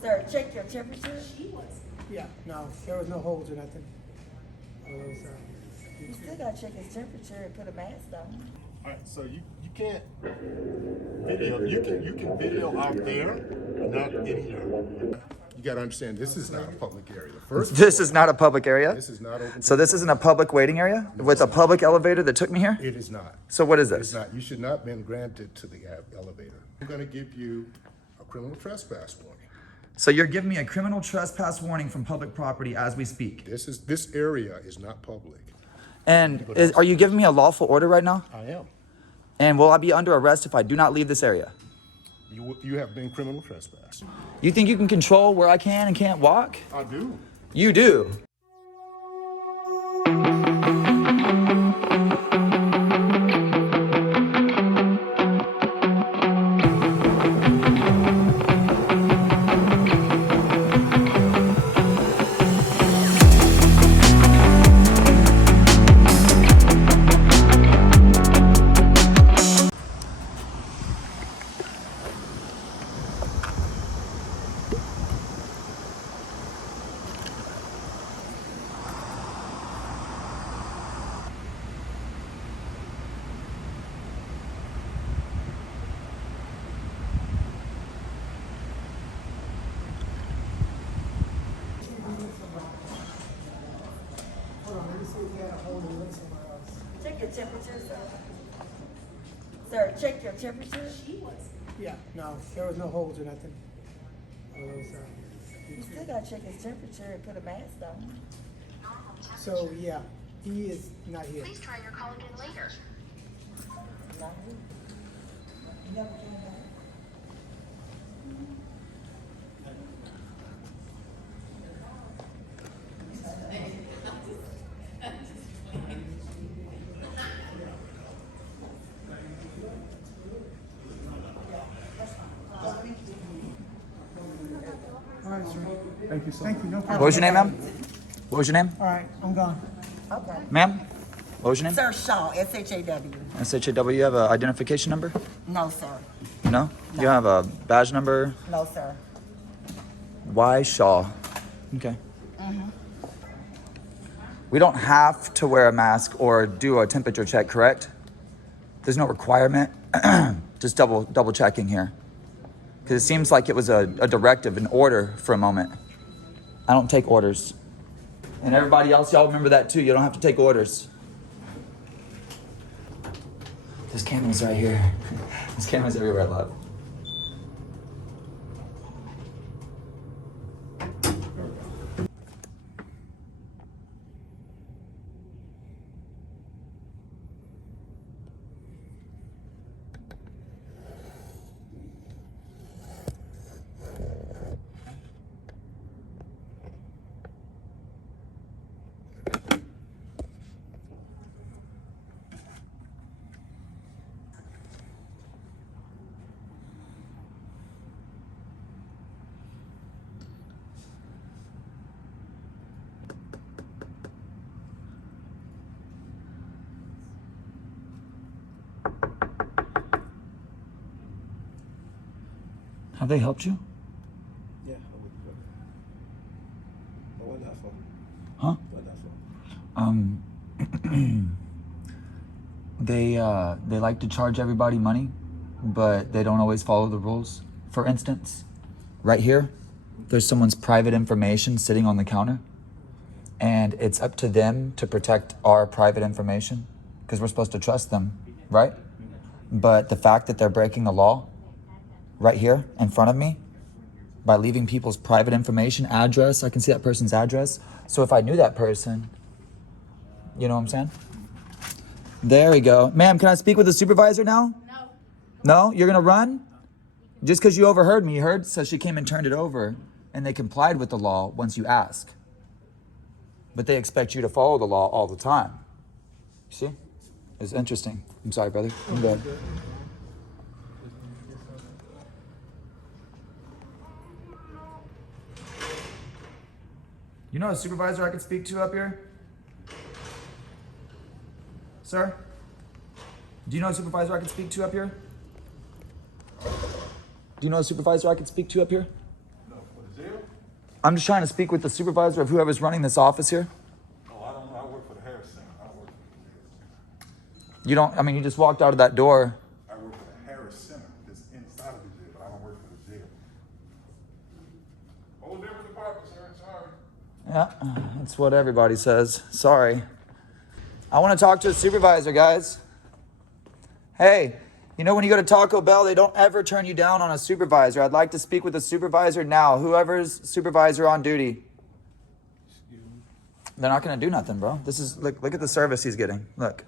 Sir, check your temperature. Yeah, no, there was no holds or nothing. You still gotta check his temperature and put a mask on. All right, so you can't video. You can video out there, but not in here. You got to understand, this is not a public area. This is not a public area? This is not open. So this isn't a public waiting area with a public elevator that took me here? It is not. So what is It's this? not. You should not have been granted to the elevator. I'm going to give you a criminal trespass warning. So you're giving me a criminal trespass warning from public property as we speak. This area is not public. And are you giving me a lawful order right now? I am. And will I be under arrest if I do not leave this area? You have been criminal trespass. You think you can control where I can and can't walk? I do. You do. Check your temperature, sir. Sir, check your temperature. Yeah, no, there was no holds or nothing. You still gotta check his temperature and put a mask on. So, yeah, he is not here. Please try your call again later. Not here. You never came back. All right, sir. Thank you so Thank you, no What problem. was your name, ma'am? What was your name? All right, I'm gone. Okay. Ma'am? What was your name? Sir Shaw, SHAW. SHAW, you have an identification number? No, sir. No? You have a badge number? No, sir. Y Shaw. Okay. We don't have to wear a mask or do a temperature check, correct? There's no requirement. Just double checking here. Because it seems like it was a directive, an order for a moment. I don't take orders. And everybody else, y'all remember that too. You don't have to take orders. There's cameras right here. There's cameras everywhere, love. Have they helped you? Yeah, what that for? Huh? What that for? They like to charge everybody money, but they don't always follow the rules. For instance, right here, there's someone's private information sitting on the counter, and it's up to them to protect our private information because we're supposed to trust them, right? But the fact that they're breaking the law right here in front of me by leaving people's private information, address, I can see that person's address. So if I knew that person, you know what I'm saying? There we go. Ma'am, can I speak with the supervisor now? No. No? You're gonna run? Just because you overheard me, you heard? So she came and turned it over, and they complied with the law once you ask. But they expect you to follow the law all the time. You see? It's interesting. I'm sorry, brother. I'm good. You know a supervisor I could speak to up here? Sir? Do you know a supervisor I could speak to up here? Do you know a supervisor I could speak to up here? No, what is I'm just trying to speak with the supervisor of whoever's running this office here. Oh, I don't know. I work for the Harris Center. I work for You don't, I mean, you just walked out of that door. I work for the Harris Center. It's inside of the jail, but I don't work for the jail. Whole different department, sir. Sorry. Yeah, that's what everybody says. Sorry. I want to talk to a supervisor, guys. Hey, you know when you go to Taco Bell, they don't ever turn you down on a supervisor. I'd like to speak with a supervisor now. Whoever's supervisor on duty. They're not going to do nothing, bro. This is, look at the service he's getting. Look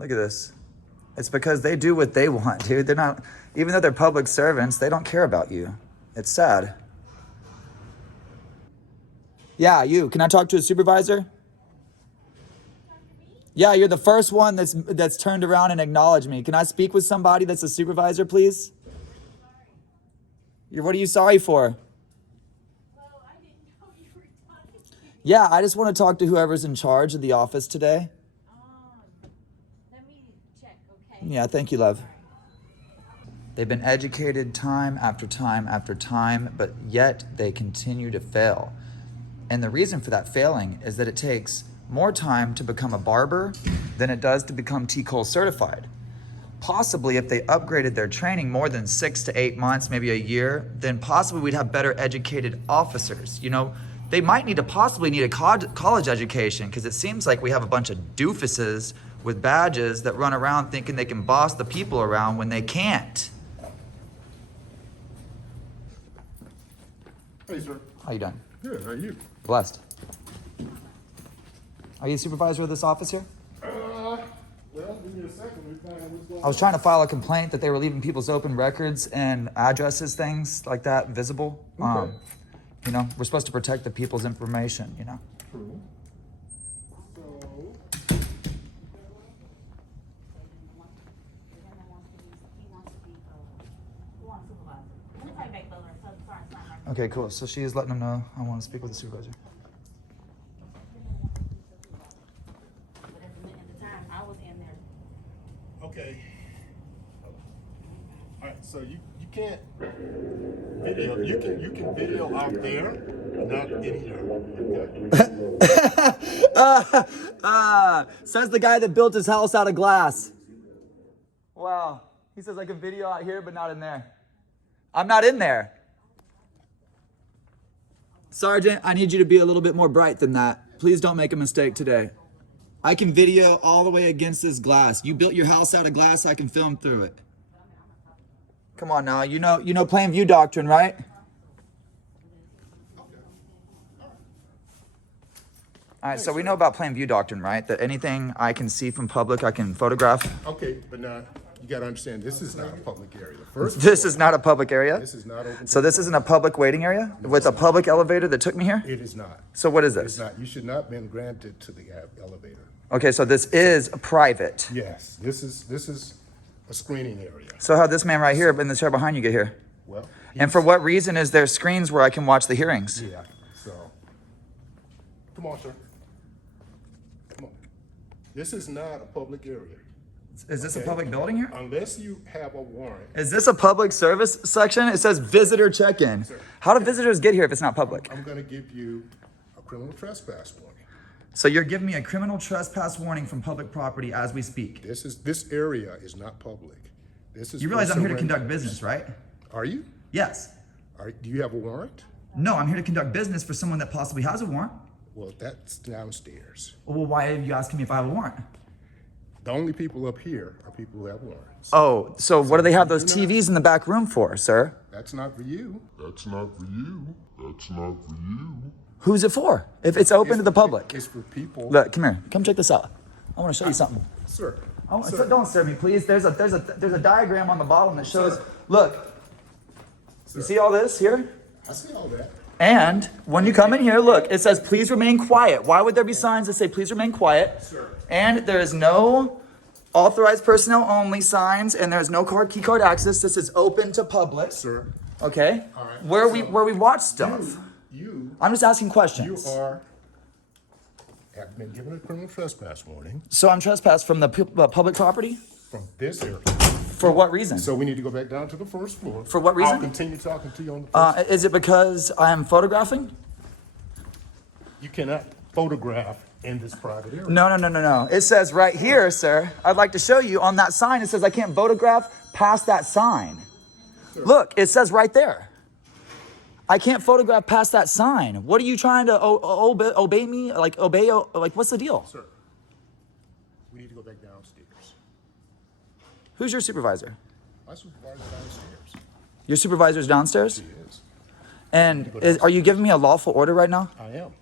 at this. It's because they do what they want, dude. They're not, even though they're public servants, they don't care about you. It's sad. Yeah, you. Can I talk to a supervisor? Yeah, you're the first one that's turned around and acknowledged me. Can I speak with somebody that's a supervisor, please? What are you sorry for? Well, I didn't know you were talking to me. Yeah, I just want to talk to whoever's in charge of the office today. Let me check, okay? Yeah, thank you, love. They've been educated time after time after time, but yet they continue to fail. And the reason for that failing is that it takes more time to become a barber than it does to become T-Cole certified. Possibly if they upgraded their training more than 6 to 8 months, maybe a year, then possibly we'd have better educated officers. You know, they might possibly need a college education, because it seems like we have a bunch of doofuses with badges that run around thinking they can boss the people around when they can't. Hey, sir. How you doing? Good, how are you? Blessed. Are you a supervisor of this office here? Well, give me a second. We find what's going I was trying to file a complaint that they were leaving people's open records and addresses, things like that, visible. Okay. You know, we're supposed to protect the people's information, you know. True. So, Okay, cool. So she is letting them know I want to speak with the supervisor. But at the time, I was in there. okay. All right, so you can't video. You can video out there, not in here. Okay. Says the guy that built his house out of glass. Wow. He says I can video out here, but not in there. I'm not in there. Sergeant, I need you to be a little bit more bright than that. Please don't make a mistake today. I can video all the way against this glass. You built your house out of glass, I can film through it. Come on now, you know plain view doctrine, right? All right, so we know about plain view doctrine, right? That anything I can see from public, I can photograph. Okay, but now you got to understand this is not a public area. This is not a public area? This is not open. So this isn't a public waiting area with a public elevator that took me here? It is not. So what is It's this? not. You should not have been granted to the elevator. Okay, so this is private. Yes, this is a screening area. So how'd this man right here in the chair behind you get here? Well, And for what reason is there screens where I can watch the hearings? yeah. So, come on, sir. Come on. This is not a public area. Is this a Okay. public building here? Unless you have a warrant. Is this a public service section? It says visitor check-in. How do visitors get here if it's not public? I'm going to give you a criminal trespass warning. So you're giving me a criminal trespass warning from public property as we speak. This area is not public. This is. You realize I'm here to conduct business, right? Are you? Yes. Do you have a warrant? No, I'm here to conduct business for someone that possibly has a warrant. Well, that's downstairs. Well, why are you asking me if I have a warrant? The only people up here are people who have warrants. Oh, so what do they have those TVs in the back room for, sir? That's not for you. That's not for you. That's not for you. Who's it for? If it's open to the public. It's for people. Look, come here. Come check this out. I want to show you something. Sir. So don't serve me, please. There's a diagram on the bottom that shows. Look. You see all this here? I see all that. And when you come in here, look, it says, please remain quiet. Why would there be signs that say, please remain quiet? Sir. And there is no authorized personnel only signs, and there's no key card access. This is open to public. Sir. Okay? All right. Where we watch stuff. I'm just asking questions. Have been given a criminal trespass warning So I'm trespassed from the public property? from this area. For what reason? So we need to go back down to the first floor. For what reason? I'll continue talking to you on the first. Is it because I am photographing? You cannot photograph in this private area. No. It says right here, sir. I'd like to show you on that sign. It says I can't photograph past that sign. Sure. Look, it says right there. I can't photograph past that sign. What are you trying to obey me? Like what's the deal? Sir, we need to go back downstairs. Who's your supervisor? My supervisor's downstairs. Your supervisor's downstairs? He is. And are you giving me a lawful order right now? I am.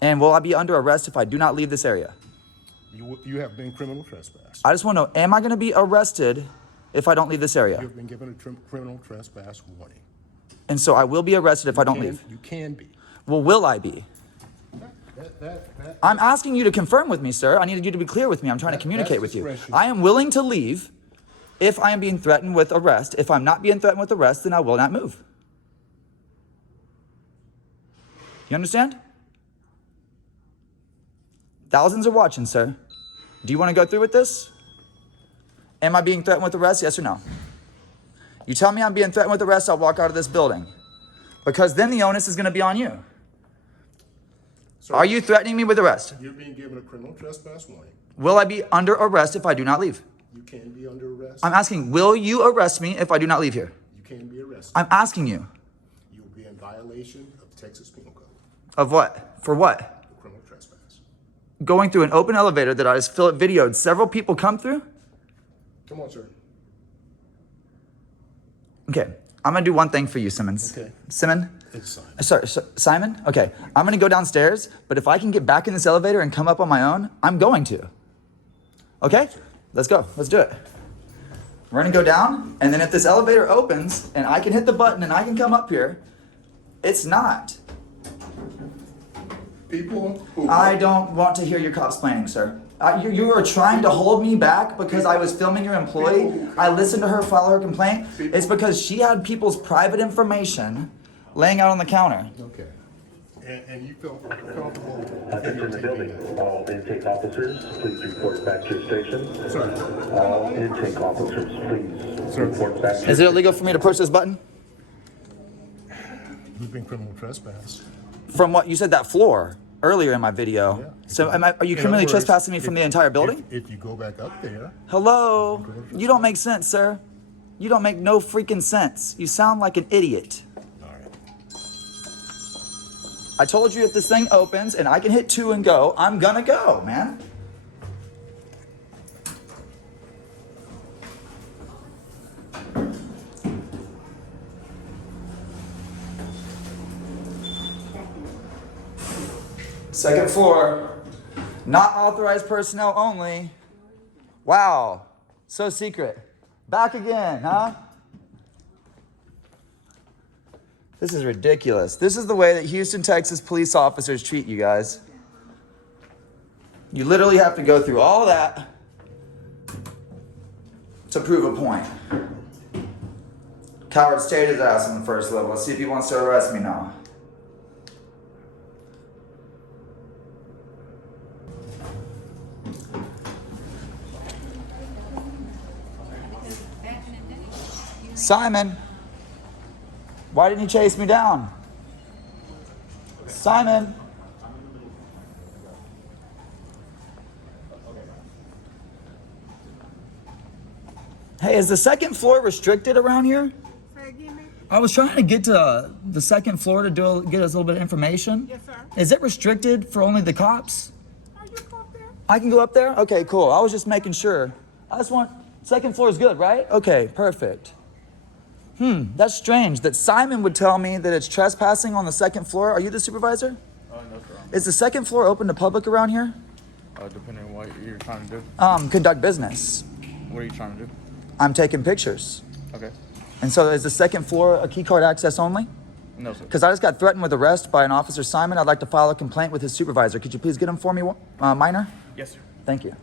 And will I be under arrest if I do not leave this area? You have been criminal trespass. I just want to know, am I going to be arrested if I don't leave this You area? have been given a criminal trespass warning. And so I will be arrested if I don't leave. You can be. Well, will I be? I'm asking you to confirm with me, sir. I needed you to be clear with me. I'm trying to communicate with you. discretion. I am willing to leave if I am being threatened with arrest. If I'm not being threatened with arrest, then I will not move. You understand? Thousands are watching, sir. Do you want to go through with this? Am I being threatened with arrest? Yes or no? You tell me I'm being threatened with arrest, I'll walk out of this building. Because then the onus is going to be on you. Sir, Are you threatening me with arrest? You're being given a criminal trespass warning. Will I be under arrest if I do not leave? You can be under arrest. I'm asking, will you arrest me if I do not leave here? You can be arrested. I'm asking you. You will be in violation of Texas Penal Code. Of what? For what? The criminal trespass. Going through an open elevator that I just videoed several people come through? Come on, sir. Okay, I'm gonna do one thing for you, Simmons. Okay. Simon? It's Simon. Simon? Okay, I'm gonna go downstairs, but if I can get back in this elevator and come up on my own, I'm going to. Okay? Let's go. Let's do it. We're gonna go down, and then if this elevator opens and I can hit the button and I can come up here, it's not. People who... I don't want to hear your cops planning, sir. You are trying to hold me back because I was filming your employee. I listened to her file her complaint. It's because she had people's private information laying out on the counter. Okay. And you felt comfortable... Attention the building. All intake officers, please report back to your station. Sir. All intake officers, please report back to your Is it illegal for me to push this button? You've been criminal trespass. From what you said, that floor earlier in my video. Yeah. So are you In criminally other words, trespassing me from the entire building? If you go back up there... Hello? You don't make sense, sir. You don't make no freaking sense. You sound like an idiot. All right. I told you if this thing opens and I can hit 2 and go, I'm gonna go, man. Second floor. Not authorized personnel only. Wow. So secret. Back again, huh? This is ridiculous. This is the way that Houston, Texas police officers treat you guys. You literally have to go through all that to prove a point. Coward stayed his ass on the first level. Let's see if he wants to arrest me now. Simon, why didn't you chase me down? Simon. Hey, is the second floor restricted around here? I was trying to get to the second floor to get us a little bit of information. Yes, sir. Is it restricted for only the cops? Are you up there? I can go up there? Okay, cool. I was just making sure. Second floor is good, right? Okay, perfect. That's strange that Simon would tell me that it's trespassing on the second floor. Are you the supervisor? No, sir. Is the second floor open to public around here? Depending on what you're trying to do. Conduct business. What are you trying to do? I'm taking pictures. Okay. And so is the second floor a key card access only? No, sir. Because I just got threatened with arrest by an officer, Simon. I'd like to file a complaint with his supervisor. Could you please get him for me, minor? Yes, sir. Thank you.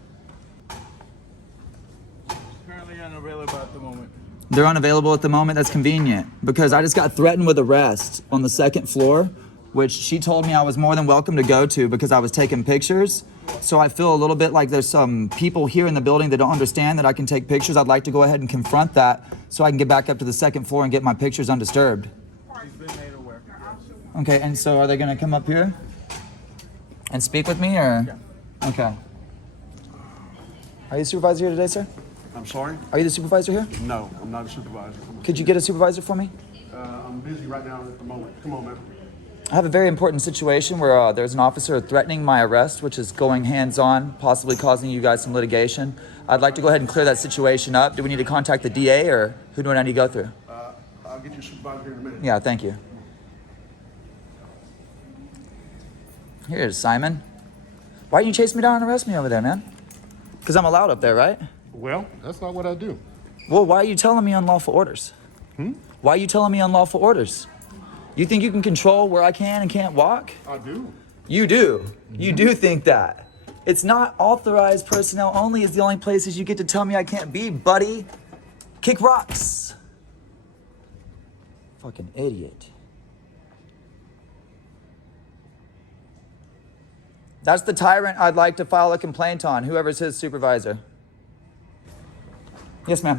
Currently unavailable at the moment. They're unavailable at the moment. That's convenient because I just got threatened with arrest on the second floor, which she told me I was more than welcome to go to because I was taking pictures. So I feel a little bit like there's some people here in the building that don't understand that I can take pictures. I'd like to go ahead and confront that so I can get back up to the second floor and get my pictures undisturbed. He's been made aware. Okay, and so are they gonna come up here and speak with me, or? Yeah. Okay. Are you the supervisor here today, sir? I'm sorry? Are you the supervisor here? No, I'm not a supervisor. Could you get a supervisor for me? I'm busy right now at the moment. Come on, man. I have a very important situation where there's an officer threatening my arrest, which is going hands-on, possibly causing you guys some litigation. I'd like to go ahead and clear that situation up. Do we need to contact the DA, or who do I need to go through? I'll get your supervisor here in a minute. Yeah, thank you. Here's Simon. Why didn't you chase me down and arrest me over there, man? Because I'm allowed up there, right? Well, that's not what I do. Well, why are you telling me unlawful orders? Why are you telling me unlawful orders? You think you can control where I can and can't walk? I do. You do. You do think that. It's not authorized personnel only is the only places you get to tell me I can't be, buddy. Kick rocks. Fucking idiot. That's the tyrant I'd like to file a complaint on, whoever's his supervisor. Yes, ma'am.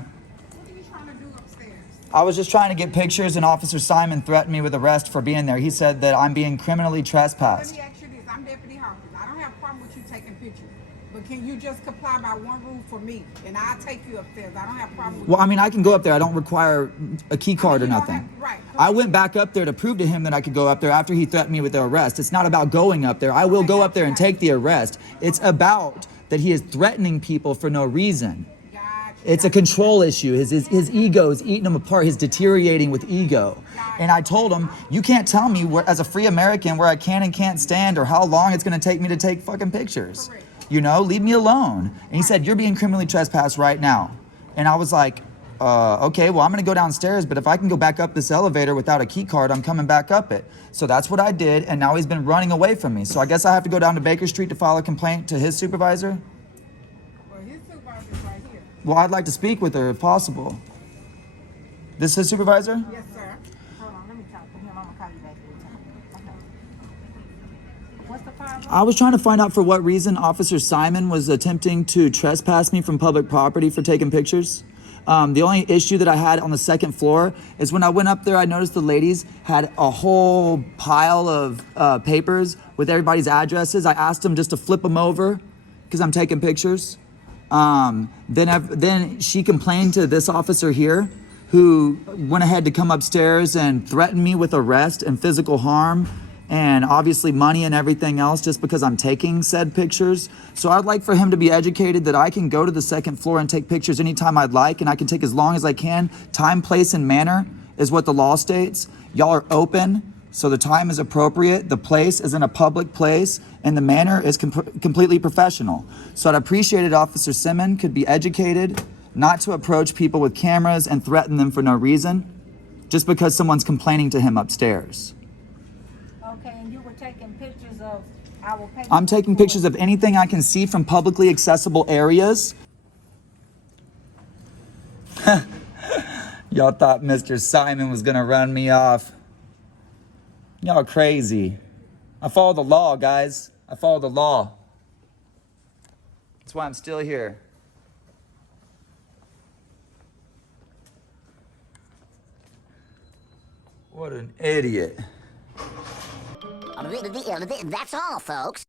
What are you trying to do upstairs? I was just trying to get pictures, and Officer Simon threatened me with arrest for being there. He said that I'm being criminally Let trespassed. me ask you this. I'm Deputy Hawkins. I don't have a problem with you taking pictures. But can you just comply by one rule for me? And I'll take you upstairs. I don't have a problem with Well, I mean, I can go up there. I don't require a key card or you don't nothing. have- right. I went back up there to prove to him that I could go up there after he threatened me with the arrest. It's not about going up there. I will go up there and take the arrest. It's about that he is threatening people for no reason. Gotcha. It's a control issue. His ego is eating him apart. He's deteriorating with ego. And I told him, you can't tell me where, as a free American, where I can and can't stand or how long it's going to take me to take fucking pictures. Correct. You know, leave me alone. And he said, you're being criminally trespassed right now. And I was like, okay, well, I'm going to go downstairs, but if I can go back up this elevator without a key card, I'm coming back up it. So that's what I did, and now he's been running away from me. So I guess I have to go down to Baker Street to file a complaint to his supervisor? Well, his supervisor's right here. Well, I'd like to speak with her if possible. This is his supervisor? Yes, sir. Hold on. Let me talk to him. I'm going to call you back every time. Okay. What's the problem? I was trying to find out for what reason Officer Simon was attempting to trespass me from public property for taking pictures. The only issue that I had on the second floor is when I went up there, I noticed the ladies had a whole pile of papers with everybody's addresses. I asked them just to flip them over because I'm taking pictures. Then she complained to this officer here who went ahead to come upstairs and threaten me with arrest and physical harm and obviously money and everything else just because I'm taking said pictures. So I'd like for him to be educated that I can go to the second floor and take pictures anytime I'd like, and I can take as long as I can. Time, place, and manner is what the law states. Y'all are open, so the time is appropriate, the place is in a public place, and the manner is completely professional. So I'd appreciate it, Officer Simon could be educated not to approach people with cameras and threaten them for no reason, just because someone's complaining to him upstairs. Okay, and you were taking pictures of our paper. I'm taking pictures of anything I can see from publicly accessible areas. Y'all thought Mr. Simon was gonna run me off. Y'all crazy. I follow the law, guys. I follow the law. That's why I'm still here. What an idiot. That's all, folks.